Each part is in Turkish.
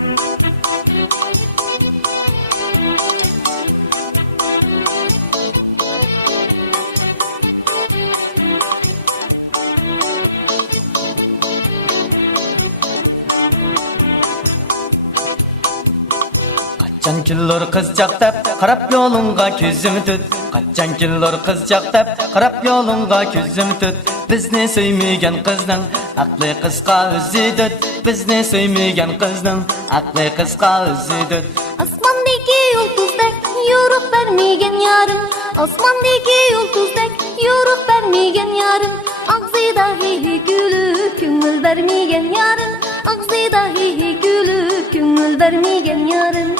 Kaçan killar kızcak dep, qarab yolunga ko'zim tut. Kaçan killar kızcak dep, qarab yolunga ko'zim tut. Bizni söymeyen qizning aqli qisqa o'zi tut. Bizni söymeyen qizning aqli qisqa o'zi tut. Osmondagi yulduzdek yo'riq bermegen yarım, osmondagi yulduzdek yo'riq bermegen yarım. Ağzıda hi gülüp ko'ngil bermegen yarım, ağzıda hi gülüp ko'ngil bermegen yarım.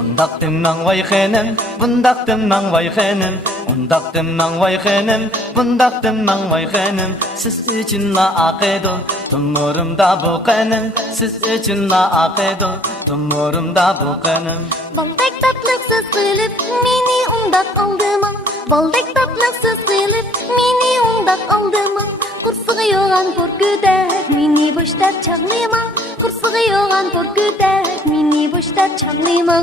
Undaq demang vay xenim, bundaq demang vay xenim. Undaq demang vay xenim, bundaq demang vay xenim. Siz uchunla aqidu, tumurumda bu qenim. Siz uchunla aqidu, tumurumda bu qenim. Baldek tatlık söz qilib meni undaq aldımı, baldek tatlık söz qilib meni undaq aldımı. Qursig'i yo'g'an porkudek meni boshlar chaqlayma, qursig'i yo'g'an porkudek meni boshlar chaqlayma.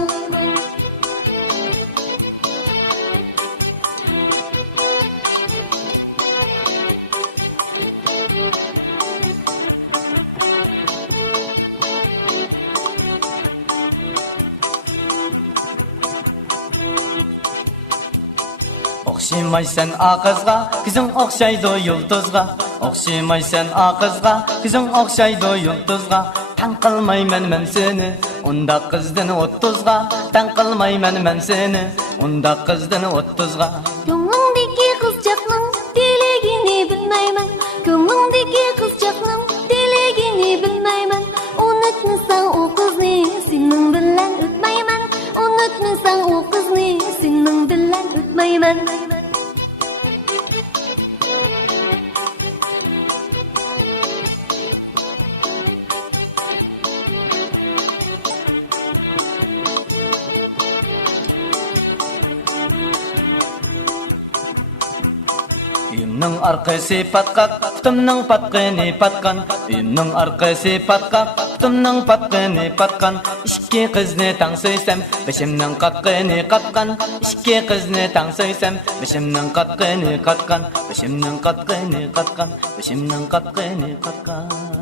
O'xshamaysan aqizga, ko'zing o'xshaydi yulduzga. O'xshamaysan aqizga, ko'zing o'xshaydi yulduzga. Tan qilmayman men seni, unda qizdan 30ga. Tan qilmayman men seni, unda qizdan 30ga. Ko'nglingdagi qizchaqning diligini bilmayman, ko'nglingdagi qizchaqning diligini bilmayman. Unutmasang o qizni sening bilan o'tmayman, unutmasang o qizni sening bilan o'tmayman. Uyumning arqasi patqaq, putumning patqini patqan. Uyumning arqasi patqaq, putumning patqini patqan. Ikki qizni tang so'ysam, beshimning qatqini qatqan. Ikki qizni tang so'ysam, beshimning qatqini qatqan. Beshimning qatqini qatqan. Beshimning qatqini qatqan.